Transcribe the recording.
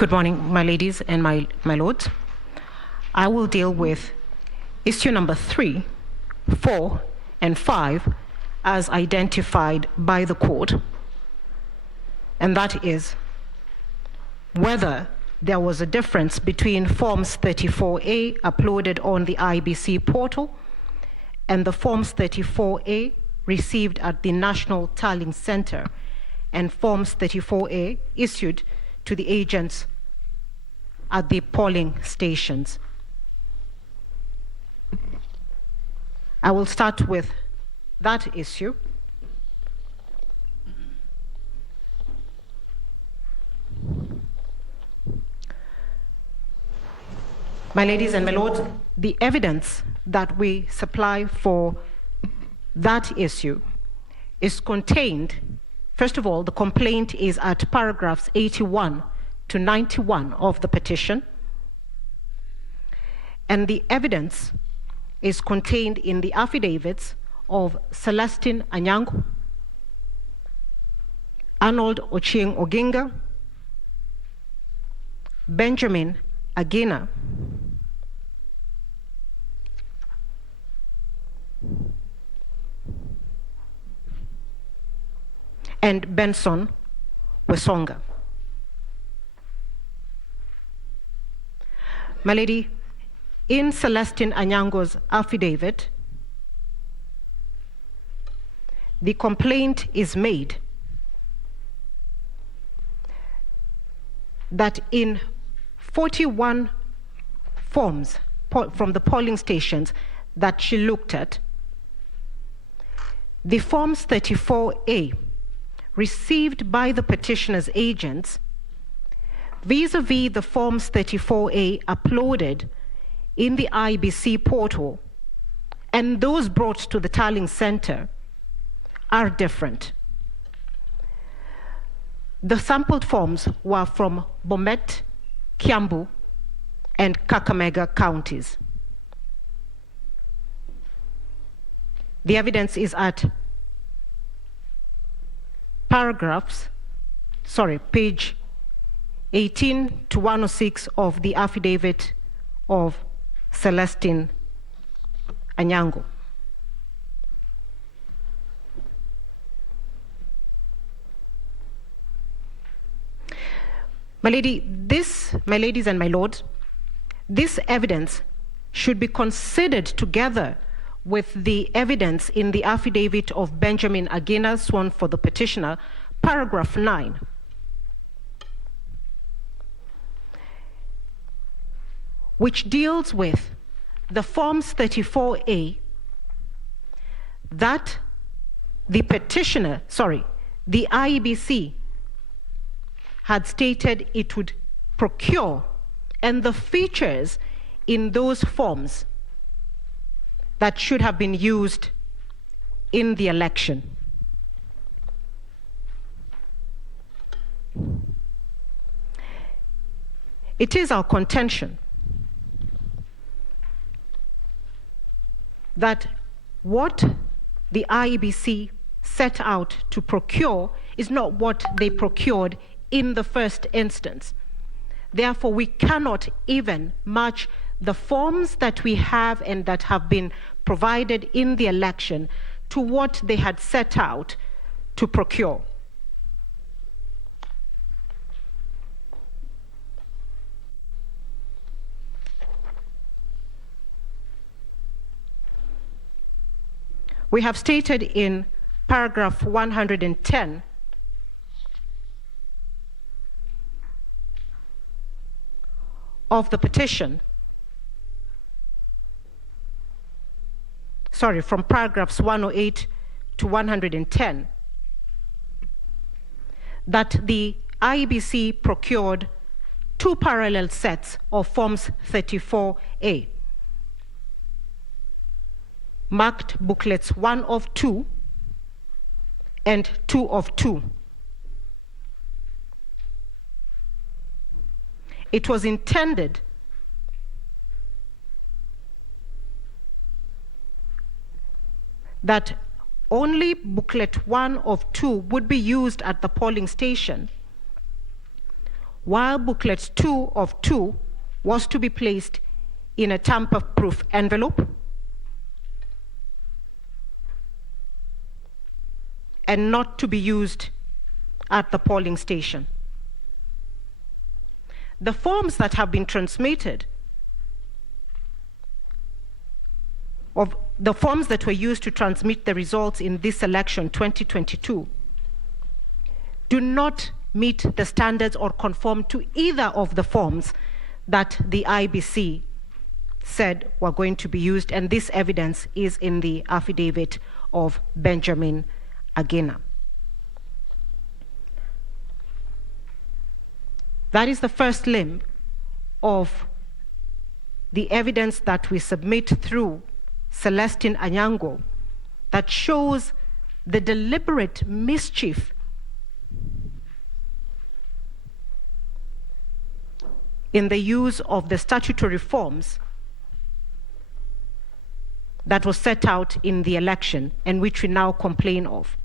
Good morning, my ladies and my lords. I will deal with issue number 3, 4, and 5 as identified by the court, and that is whether there was a difference between Forms 34A uploaded on the IEBC portal and the Forms 34A received at the National Tallying Center and Forms 34A issued to the agents at the polling stations. I will start with that issue. My ladies and my lords, the evidence that we supply for that issue is contained. First of all, the complaint is at paragraphs 81 to 91 of the petition, and the evidence is contained in the affidavits of Celestine Anyango, Arnold Ochieng Oginga, Benjamin Agina, and Benson Wesonga. My lady, in Celestine Anyango's affidavit, the complaint is made that in 41 forms from the polling stations that she looked at, the Forms 34A received by the petitioner's agents vis-a-vis the Forms 34A uploaded in the IEBC portal and those brought to the tallying center are different. The sampled forms were from Bomet, Kiambu, and Kakamega counties. The evidence is at page 18 to 106 of the affidavit of Celestine Anyango. My ladies and my lords, this evidence should be considered together with the evidence in the affidavit of Benjamin Agina, sworn for the petitioner, paragraph 9. Which deals with the Forms 34A that the IEBC had stated it would procure, and the features in those forms that should have been used in the election. It is our contention that what the IEBC set out to procure is not what they procured in the first instance. Therefore, we cannot even match the forms that we have and that have been provided in the election to what they had set out to procure. We have stated in paragraph 110 of the petition, from paragraphs 108 to 110, that the IEBC procured 2 parallel sets of Forms 34A, marked booklets 1 of 2 and 2 of 2. It was intended that only booklet 1 of 2 would be used at the polling station, while booklet 2 of 2 was to be placed in a tamper-proof envelope and not to be used at the polling station. The forms that have been transmitted, of the forms that were used to transmit the results in this election 2022, do not meet the standards or conform to either of the forms that the IEBC said were going to be used, and this evidence is in the affidavit of Benjamin Agena. That is the first limb of the evidence that we submit through Celestine Anyango that shows the deliberate mischief in the use of the statutory forms that was set out in the election and which we now complain of.